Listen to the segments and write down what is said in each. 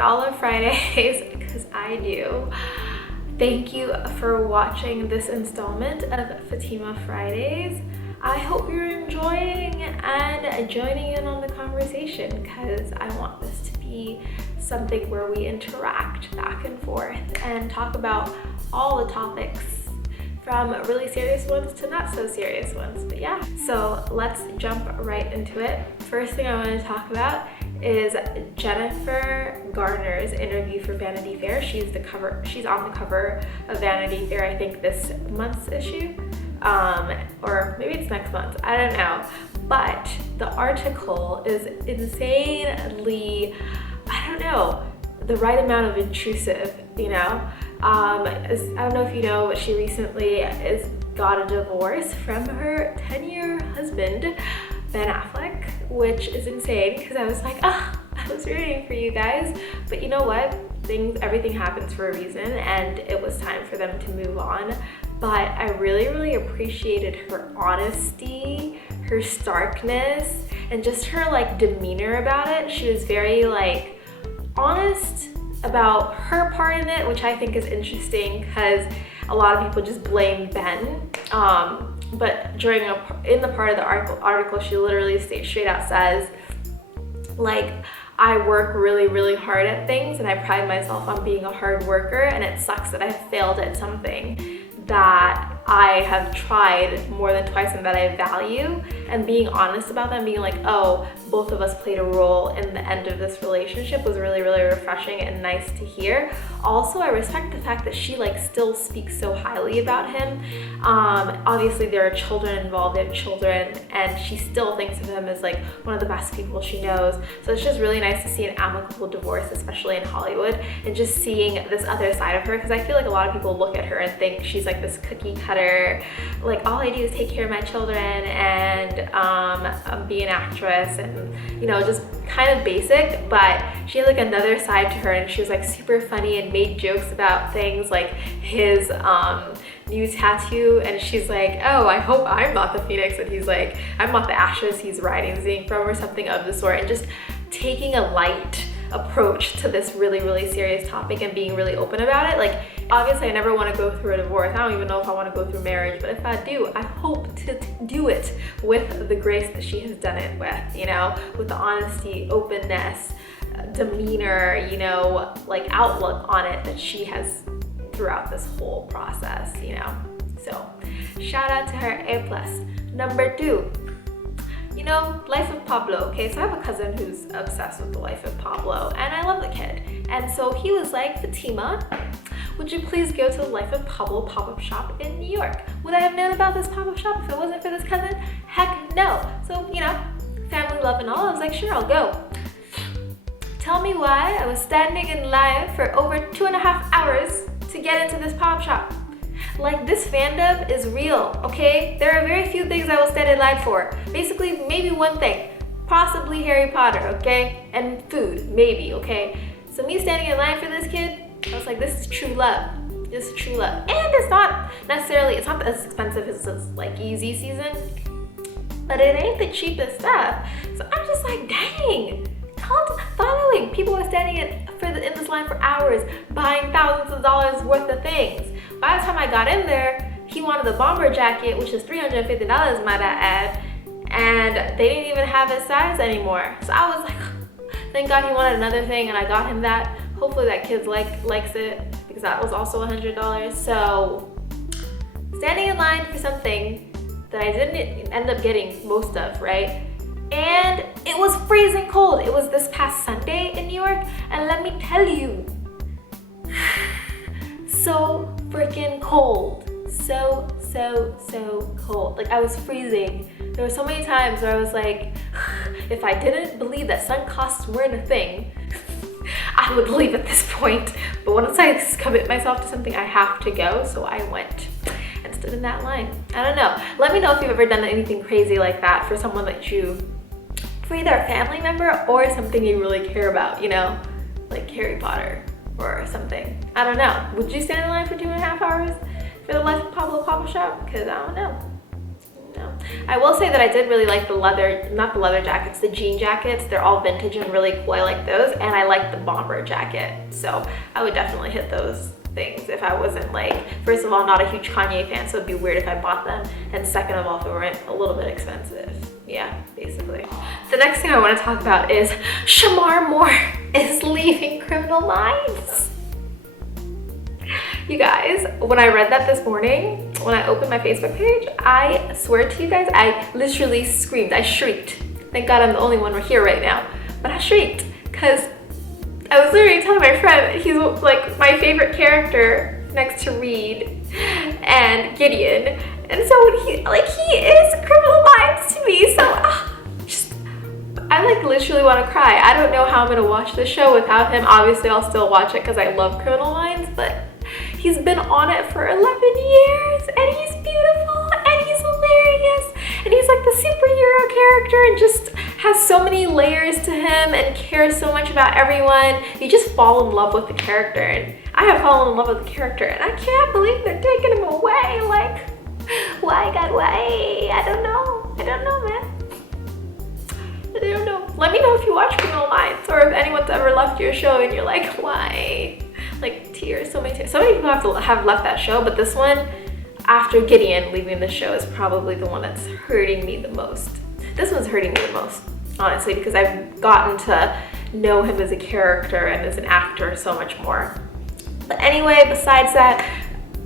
all love Fridays because I do. Thank you for watching this installment of Fatima Fridays. I hope you're enjoying and joining in on the conversation because I want this to be something where we interact back and forth and talk about all the topics, from really serious ones to not so serious ones. But yeah, so let's jump right into it. First thing I want to talk about is Jennifer Garner's interview for Vanity Fair. She's on the cover of Vanity Fair, I think this month's issue, or maybe it's next month, I don't know. But the article is insanely, I don't know, the right amount of intrusive, you know? I don't know if you know, but she recently got a divorce from her 10-year husband, Ben Affleck, which is insane because I was like, I was rooting for you guys. But you know what? Everything happens for a reason, and it was time for them to move on. But I really, really appreciated her honesty, her starkness, and just her like demeanor about it. She was very like honest about her part in it, which I think is interesting because a lot of people just blame Ben. But in the part of the article, she literally straight out says, like, I work really, really hard at things and I pride myself on being a hard worker, and it sucks that I failed at something that I have tried more than twice and that I value, and being honest about that, being like, oh, both of us played a role in the end of this relationship was really, really refreshing and nice to hear. Also, I respect the fact that she like still speaks so highly about him. Obviously there are children involved, they have children, and she still thinks of him as like one of the best people she knows. So it's just really nice to see an amicable divorce, especially in Hollywood, and just seeing this other side of her, because I feel like a lot of people look at her and think she's like this cookie cutter, like all I do is take care of my children and be an actress and, you know, just kind of basic. But she had like another side to her, and she was like super funny and made jokes about things like his new tattoo, and she's like, oh, I hope I'm not the phoenix, and he's like, I'm not the ashes he's rising from, or something of the sort, and just taking a light approach to this really, really serious topic and being really open about it. Like, obviously I never want to go through a divorce. I don't even know if I want to go through marriage, but if I do, I hope to do it with the grace that she has done it with, you know, with the honesty, openness, demeanor, you know, like outlook on it that she has throughout this whole process, you know. So shout out to her, A+. Number 2, you know, Life of Pablo. Okay, so I have a cousin who's obsessed with the Life of Pablo, and I love the kid. And so he was like, Fatima, would you please go to the Life of Pablo pop-up shop in New York? Would I have known about this pop-up shop if it wasn't for this cousin? Heck no. So, you know, family love and all, I was like, sure, I'll go. Tell me why I was standing in line for over 2.5 hours to get into this pop-up shop. Like, this fandom is real, okay? There are very few things I will stand in line for. Basically, maybe one thing, possibly Harry Potter, okay? And food, maybe, okay? So me standing in line for this kid, I was like, this is true love. This is true love. And it's not as expensive as this like Easy season, but it ain't the cheapest stuff. So I'm just like, dang, following. People were standing in this line for hours, buying thousands of dollars worth of things. By the time I got in there, he wanted the bomber jacket, which is $350, might I add, and they didn't even have his size anymore. So I was like, thank God he wanted another thing, and I got him that. Hopefully that kid likes it, because that was also $100. So standing in line for something that I didn't end up getting most of, right? And it was freezing cold. It was this past Sunday in New York, and let me tell you, so freaking cold. So cold. Like, I was freezing. There were so many times where I was like, if I didn't believe that sunk costs weren't a thing, I would leave at this point. But once I commit myself to something, I have to go. So I went and stood in that line. I don't know. Let me know if you've ever done anything crazy like that for someone that for either a family member or something you really care about, you know, like Harry Potter or something. I don't know. Would you stand in line for 2.5 hours for the Life of Pablo pop-up shop? Because I don't know. No. I will say that I did really like the leather, not the leather jackets, the jean jackets. They're all vintage and really cool. I like those. And I like the bomber jacket. So I would definitely hit those things if I wasn't like, first of all, not a huge Kanye fan, so it'd be weird if I bought them. And second of all, if they weren't a little bit expensive. Yeah, basically. The next thing I want to talk about is Shamar Moore is leaving Criminal Minds. You guys, when I read that this morning, when I opened my Facebook page, I swear to you guys, I literally screamed. I shrieked. Thank God I'm the only one here right now. But I shrieked because I was literally telling my friend he's like my favorite character next to Reed and Gideon. And so when he is Criminal Minds to me. So I like literally want to cry. I don't know how I'm going to watch this show without him. Obviously, I'll still watch it because I love Criminal Minds, but he's been on it for 11 years and he's beautiful and he's hilarious and he's like the superhero character and just has so many layers to him and cares so much about everyone. You just fall in love with the character, and I have fallen in love with the character, and I can't believe they're taking him away. Like, why, God, why? I don't know, man. I don't know. Let me know if you watch Criminal Minds or if anyone's ever left your show and you're like, why? Like, tears, so many tears. So many people have left that show, but this one, after Gideon leaving the show, is probably the one that's hurting me the most. This one's hurting me the most, honestly, because I've gotten to know him as a character and as an actor so much more. But anyway, besides that,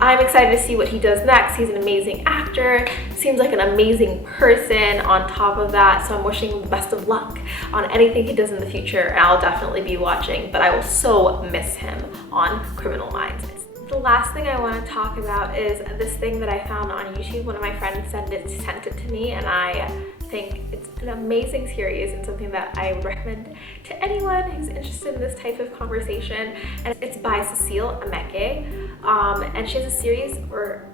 I'm excited to see what he does next. He's an amazing actor, seems like an amazing person on top of that, so I'm wishing him the best of luck on anything he does in the future, and I'll definitely be watching, but I will so miss him on Criminal Minds. The last thing I want to talk about is this thing that I found on YouTube. One of my friends sent it to me, and I think it's an amazing series and something that I would recommend to anyone who's interested in this type of conversation. And it's by Cecile Emeke, and she has a series, or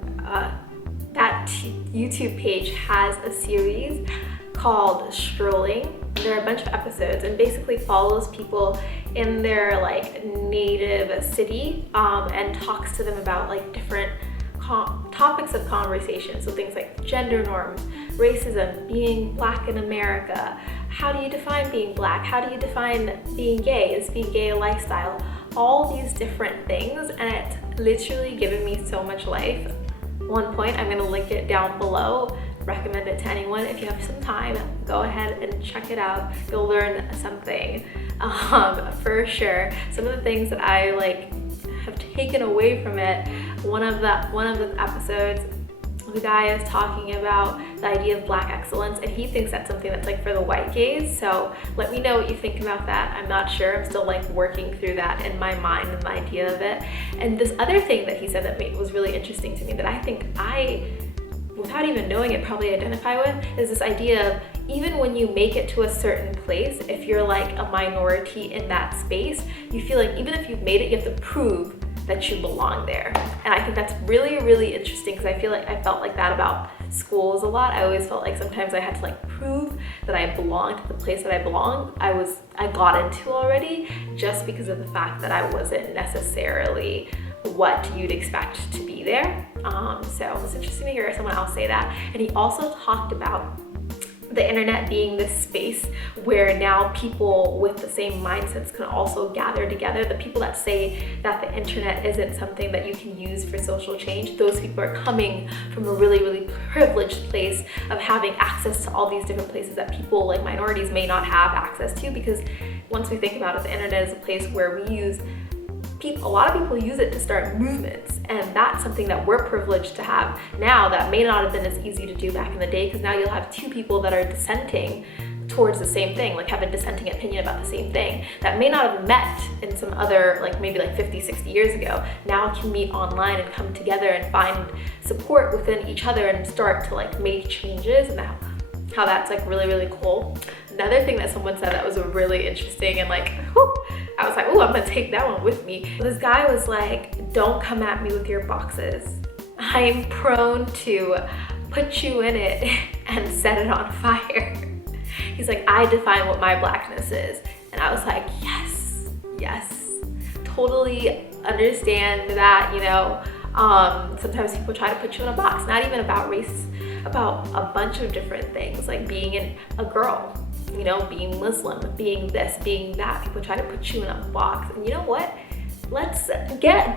that YouTube page has a series called Strolling. There are a bunch of episodes and basically follows people in their like native city and talks to them about like different topics of conversation. So things like gender norms, racism, being Black in America, how do you define being Black, how do you define being gay, is being gay a lifestyle, all these different things, and it's literally given me so much life. One point, I'm gonna link it down below. Recommend it to anyone. If you have some time, go ahead and check it out. You'll learn something for sure. Some of the things that I like have taken away from it, one of the episodes, the guy is talking about the idea of Black excellence, and he thinks that's something that's like for the white gaze. So let me know what you think about that. I'm not sure. I'm still like working through that in my mind and the idea of it. And this other thing that he said that was really interesting to me, that I think without even knowing it, probably identify with, is this idea of even when you make it to a certain place, if you're like a minority in that space, you feel like even if you've made it, you have to prove that you belong there. And I think that's really, really interesting, because I feel like I felt like that about schools a lot. I always felt like sometimes I had to like prove that I belonged to the place that I got into already, just because of the fact that I wasn't necessarily what you'd expect to be there. So it was interesting to hear someone else say that. And he also talked about the internet being this space where now people with the same mindsets can also gather together. The people that say that the internet isn't something that you can use for social change, those people are coming from a really, really privileged place of having access to all these different places that people like minorities may not have access to, because once we think about it, the internet is a place where a lot of people use it to start movements, and that's something that we're privileged to have now that may not have been as easy to do back in the day, because now you'll have two people that are dissenting towards the same thing, like have a dissenting opinion about the same thing, that may not have met in some other, like maybe like 50, 60 years ago, now can meet online and come together and find support within each other and start to like make changes, and how that's like really, really cool. Another thing that someone said that was really interesting and like, whew, I was like, oh, I'm gonna take that one with me. This guy was like, don't come at me with your boxes. I'm prone to put you in it and set it on fire. He's like, I define what my Blackness is. And I was like, yes, totally understand that, you know. Sometimes people try to put you in a box, not even about race, about a bunch of different things, like being a girl, you know, being Muslim, being this, being that. People try to put you in a box, and you know what? Let's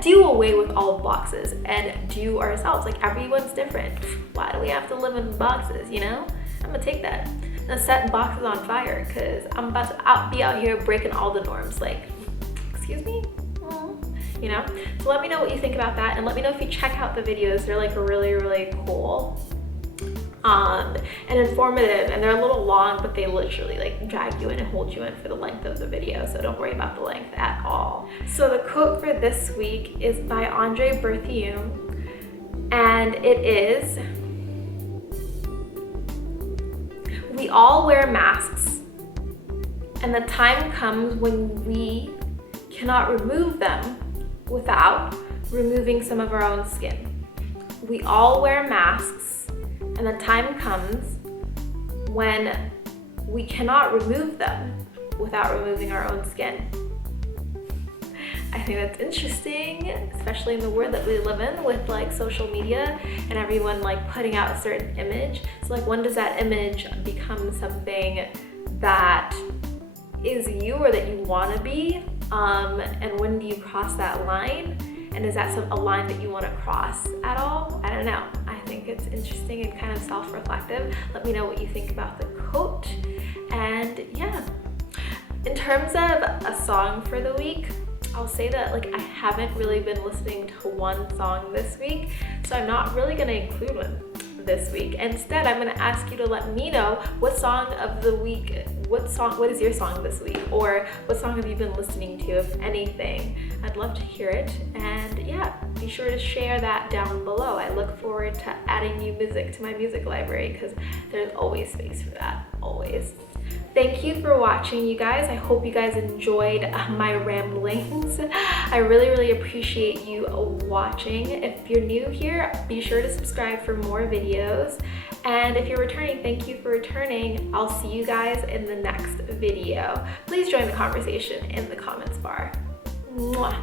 do away with all boxes and do ourselves. Like, everyone's different. Why do we have to live in boxes, you know? I'm gonna take that and set boxes on fire, because I'm about to be out here breaking all the norms. Like, excuse me? You know? So let me know what you think about that, and let me know if you check out the videos. They're like really, really cool and informative, and they're a little long, but they literally like drag you in and hold you in for the length of the video, so don't worry about the length at all. So the quote for this week is by Andre Berthiaume, and it is, "We all wear masks, and the time comes when we cannot remove them without removing some of our own skin." We all wear masks, and the time comes when we cannot remove them without removing our own skin. I think that's interesting, especially in the world that we live in with like social media and everyone like putting out a certain image. So like, when does that image become something that is you or that you want to be? And when do you cross that line? And is that a line that you want to cross at all? I don't know. I think it's interesting and kind of self-reflective. Let me know what you think about the quote. And yeah, in terms of a song for the week, I'll say that like I haven't really been listening to one song this week, so I'm not really gonna include one this week. Instead, I'm gonna ask you to let me know what song of the week, what is your song this week, or what song have you been listening to, if anything. I'd love to hear it, and yeah, be sure to share that down below. I look forward to adding new music to my music library, because there's always space for that, always. Thank you for watching, you guys. I hope you guys enjoyed my ramblings. I really, really appreciate you watching. If you're new here, be sure to subscribe for more videos. And if you're returning, thank you for returning. I'll see you guys in the next video. Please join the conversation in the comments bar. Mwah.